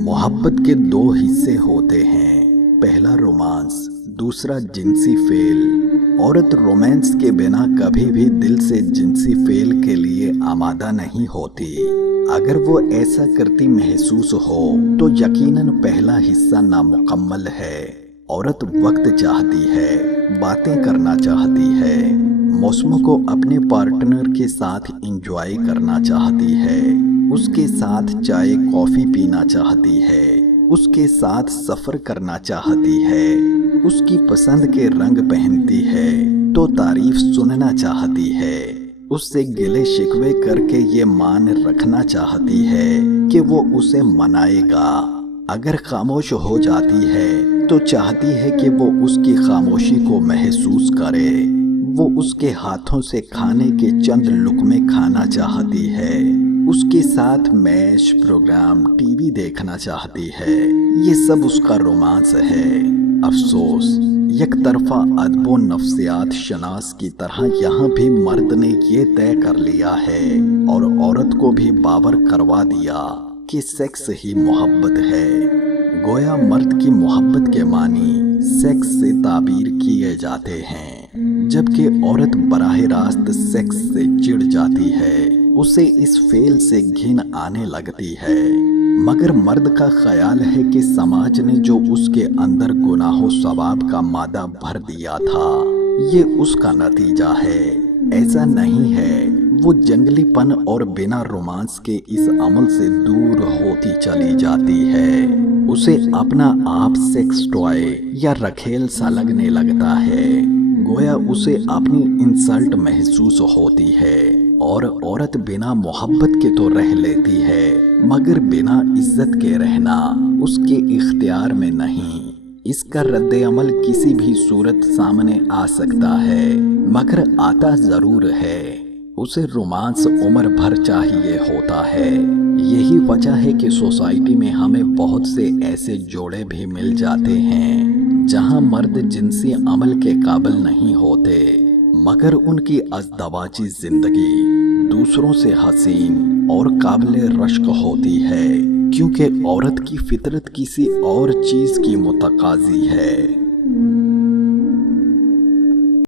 मोहब्बत के दो हिस्से होते हैं, पहला रोमांस, दूसरा जिनसी फेल। औरत रोमांस के बिना कभी भी दिल से जिनसी फेल के लिए आमादा नहीं होती। अगर वो ऐसा करती महसूस हो तो यकीनन पहला हिस्सा नामुकम्मल है। औरत वक्त चाहती है, बातें करना चाहती है, मौसमों को अपने पार्टनर के साथ एंजॉय करना चाहती है, उसके साथ चाय कॉफी पीना चाहती है, उसके साथ सफर करना चाहती है, उसकी पसंद के रंग पहनती है तो तारीफ सुनना चाहती है, उससे गिले शिकवे करके ये मान रखना चाहती है कि वो उसे मनाएगा। अगर खामोश हो जाती है तो चाहती है कि वो उसकी खामोशी को महसूस करे। वो उसके हाथों से खाने के चंद लुक़मे खाना चाहती है, उसके साथ मैच प्रोग्राम टीवी देखना चाहती है। ये सब उसका रोमांस है। अफसोस, एक तरफा अदबो नफ्सियात शनास की तरह यहाँ भी मर्द ने ये तय कर लिया है और औरत को भी बावर करवा दिया कि सेक्स ही मोहब्बत है। गोया मर्द की मोहब्बत के मानी सेक्स से ताबीर किए जाते हैं, जबकि औरत बराह रास्त सेक्स से चिढ़ जाती है, उसे इस फेल से घिन आने लगती है। मगर मर्द का ख्याल है कि समाज ने जो उसके अंदर गुनाहों सवाब का मादा भर दिया था, ये उसका नतीजा है। ऐसा नहीं है। वो जंगलीपन और बिना रोमांस के इस अमल से दूर होती चली जाती है। उसे अपना आप सेक्स टॉय या रखेल सा लगने लगता है। गोया उसे अपनी इंसल्ट महसूस होती है और औरत बिना मोहब्बत के तो रह लेती है, मगर बिना इज्जत के रहना उसके इख्तियार में नहीं। इसका रद्द अमल किसी भी सूरत सामने आ सकता है, मगर आता जरूर है। उसे रोमांस उम्र भर चाहिए होता है। यही वजह है कि सोसाइटी में हमें बहुत से ऐसे जोड़े भी मिल जाते हैं जहां मर्द जिनसी अमल के काबिल नहीं होते, मगर उनकी अज़दवाजी जिंदगी दूसरों से हसीन और काबिल रश्क होती है, क्योंकि औरत की फितरत किसी और चीज की मुतकाजी है।